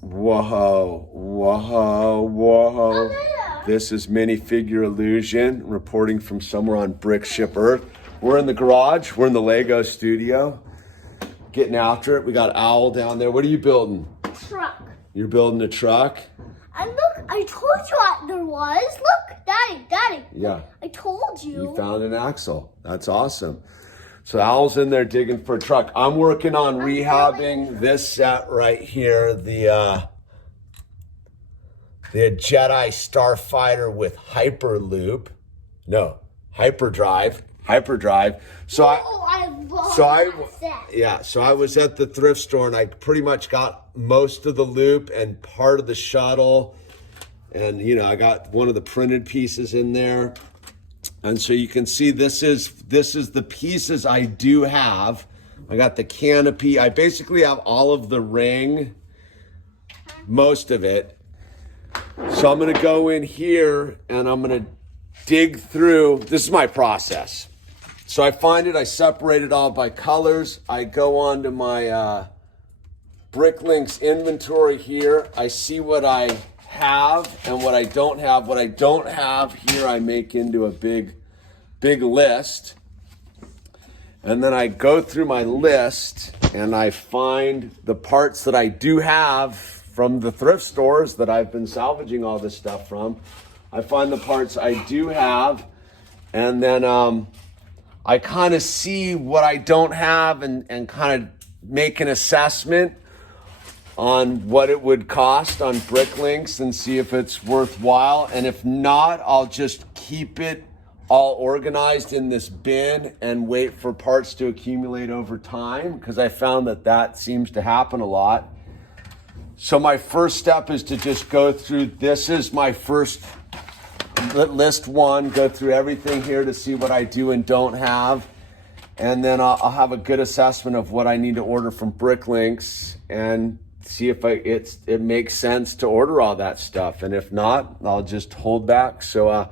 Whoa, whoa, whoa. This is Minifigure Illusion reporting from somewhere on Brick Ship Earth. We're in the garage. We're in the Lego studio. Getting after it. We got Owl down there. What are you building? Truck. You're building a truck? And look, I told you what there was. Look, Daddy. Yeah. I told you. You found an axle. That's awesome. So Owl's in there digging for a truck. I'm working on rehabbing this set right here, the Jedi Starfighter with Hyperloop. No, Hyperdrive. So I love that set. So I was at the thrift store and I pretty much got most of the loop and part of the shuttle. And I got one of the printed pieces in there. And so you can see this is the pieces I do have. I got the canopy. I basically have all of the ring, most of it. So I'm gonna go in here and I'm gonna dig through. This is my process. So I find it, I separate it all by colors. I go on to my Bricklinks inventory here. I see what I have and what I don't have. What I don't have here, I make into a big list. And then I go through my list and I find the parts that I do have from the thrift stores that I've been salvaging all this stuff from. I find the parts I do have, and then I kind of see what I don't have and kind of make an assessment on what it would cost on Bricklinks and see if it's worthwhile. And if not, I'll just keep it all organized in this bin and wait for parts to accumulate over time, because I found that seems to happen a lot. So my first step is to just go through, this is my first list one, go through everything here to see what I do and don't have. And then I'll have a good assessment of what I need to order from Bricklinks and see if it makes sense to order all that stuff. And if not, I'll just hold back. So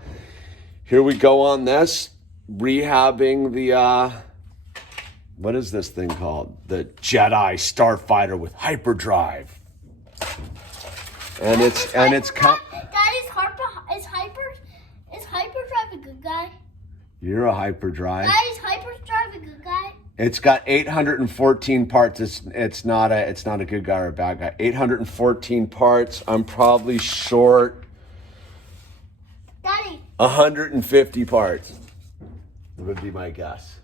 here we go on this, rehabbing the, what is this thing called? The Jedi Starfighter with Hyperdrive. And it's Dad, is Hyperdrive a good guy? You're a Hyperdrive. Dad, is Hyperdrive a good guy? It's got 814 parts. It's not a good guy or a bad guy. 814 parts. I'm probably short Daddy. 150 parts. Would be my guess.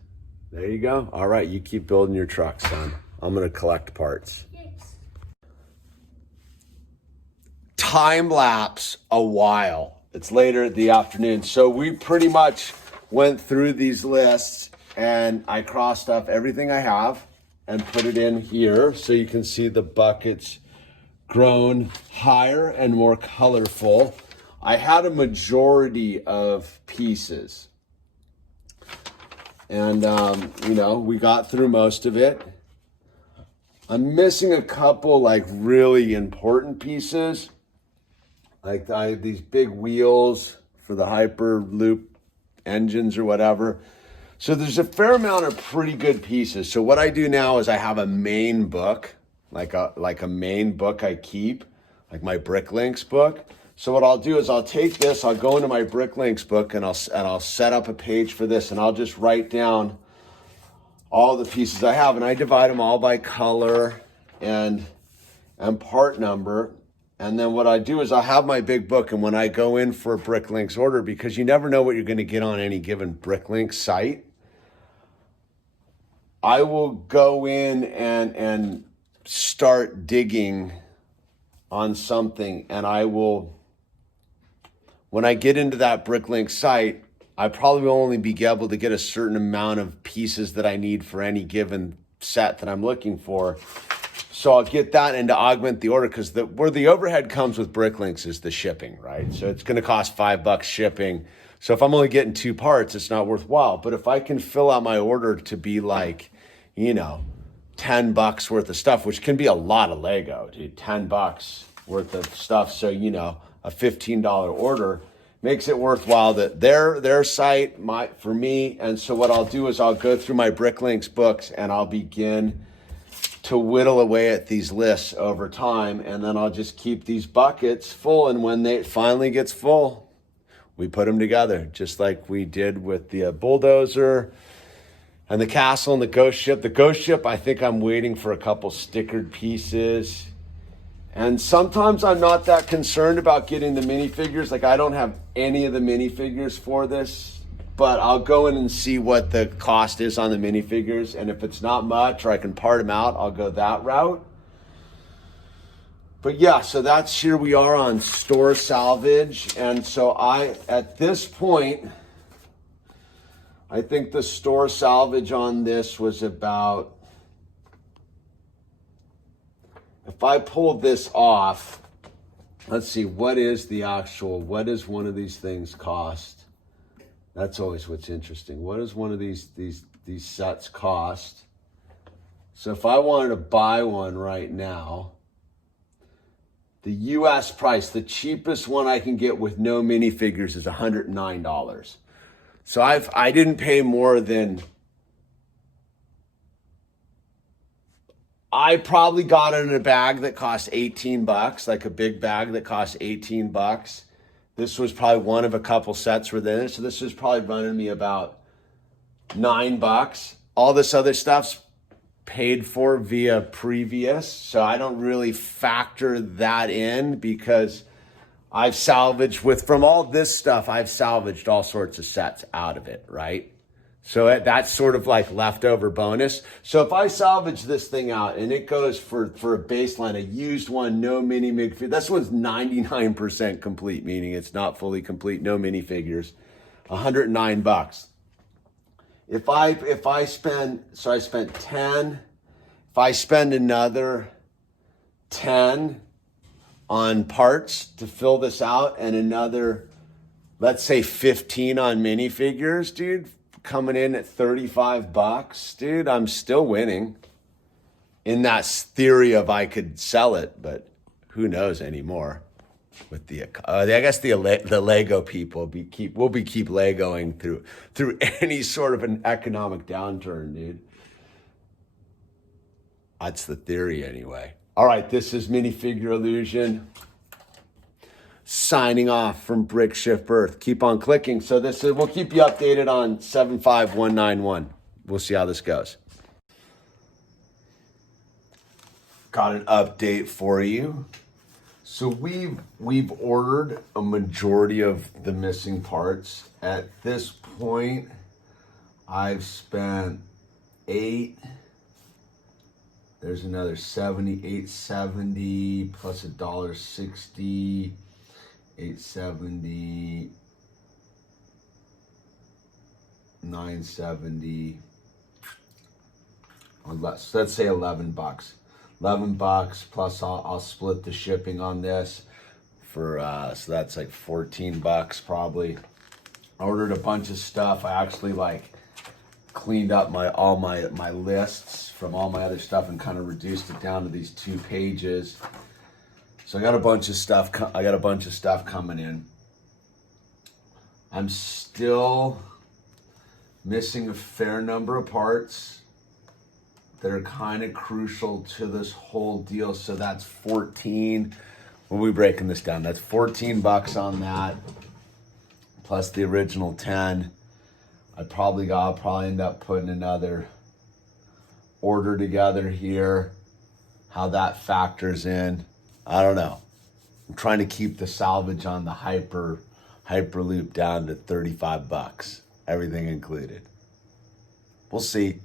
There you go. All right, you keep building your truck, son. I'm gonna collect parts. Yes. Timelapse a while. It's later in the afternoon. So we pretty much went through these lists and I crossed off everything I have and put it in here so you can see the buckets grown higher and more colorful. I had a majority of pieces and we got through most of it. I'm missing a couple like really important pieces. Like I have these big wheels for the Hyperloop engines or whatever. So there's a fair amount of pretty good pieces. So what I do now is I have a main book, like a main book I keep, like my Bricklinks book. So what I'll do is I'll take this, I'll go into my Bricklinks book and I'll set up a page for this and I'll just write down all the pieces I have and I divide them all by color and part number. And then what I do is I have my big book, and when I go in for a Bricklinks order, because you never know what you're going to get on any given Bricklinks site, I will go in and start digging on something, and I will, when I get into that Bricklinks site, I probably will only be able to get a certain amount of pieces that I need for any given set that I'm looking for. So I'll get that and to augment the order, because where the overhead comes with Bricklinks is the shipping, right? So it's going to cost $5 shipping. So if I'm only getting 2 parts, it's not worthwhile. But if I can fill out my order to be like, $10 worth of stuff, which can be a lot of Lego, dude, $10 worth of stuff. So, a $15 order makes it worthwhile, that their site, for me. And so what I'll do is I'll go through my Bricklinks books and I'll begin to whittle away at these lists over time, and then I'll just keep these buckets full, and when it finally gets full, we put them together, just like we did with the bulldozer and the castle and the ghost ship. The ghost ship, I think I'm waiting for a couple stickered pieces. And sometimes I'm not that concerned about getting the minifigures. Like, I don't have any of the minifigures for this, but I'll go in and see what the cost is on the minifigures. And if it's not much, or I can part them out, I'll go that route. But yeah, so that's, here we are on store salvage. And so at this point, I think the store salvage on this was about, if I pulled this off, let's see, what does one of these things cost? That's always what's interesting. What does one of these sets cost? So if I wanted to buy one right now, the US price, the cheapest one I can get with no minifigures is $109. So I didn't pay more than, I probably got it in a bag that cost $18, like a big bag that cost $18. This was probably one of a couple sets within it. So this was probably running me about $9. All this other stuff's paid for via previous. So I don't really factor that in, because I've salvaged from all this stuff, I've salvaged all sorts of sets out of it, right? So that's sort of like leftover bonus. So if I salvage this thing out and it goes for a baseline, a used one, no mini mig, this one's 99% complete, meaning it's not fully complete, no minifigures, $109. If I spend, so I spent 10, if I spend another 10 on parts to fill this out and another, let's say 15 on minifigures, dude, coming in at $35, dude, I'm still winning. In that theory of I could sell it, but who knows anymore. With the, I guess the Lego people will be keep Legoing through any sort of an economic downturn, dude. That's the theory anyway. All right, this is Minifigure Illusion. Signing off from Brick Shift Earth. Keep on clicking. So we'll keep you updated on 75191. We'll see how this goes. Got an update for you. So we've ordered a majority of the missing parts. At this point, I've spent 8. There's another 870 plus $1.60. 870, 970, or less. Let's say $11. $11 plus I'll split the shipping on this for so that's like $14 probably. I ordered a bunch of stuff. I actually cleaned up all my lists from all my other stuff and kind of reduced it down to these 2 pages. So I got a bunch of stuff. Coming in. I'm still missing a fair number of parts that are kind of crucial to this whole deal. So that's 14. When we breaking this down, that's $14 on that, plus the original 10. I'll probably end up putting another order together here. How that factors in, I don't know. I'm trying to keep the salvage on the Hyperloop down to $35, everything included. We'll see.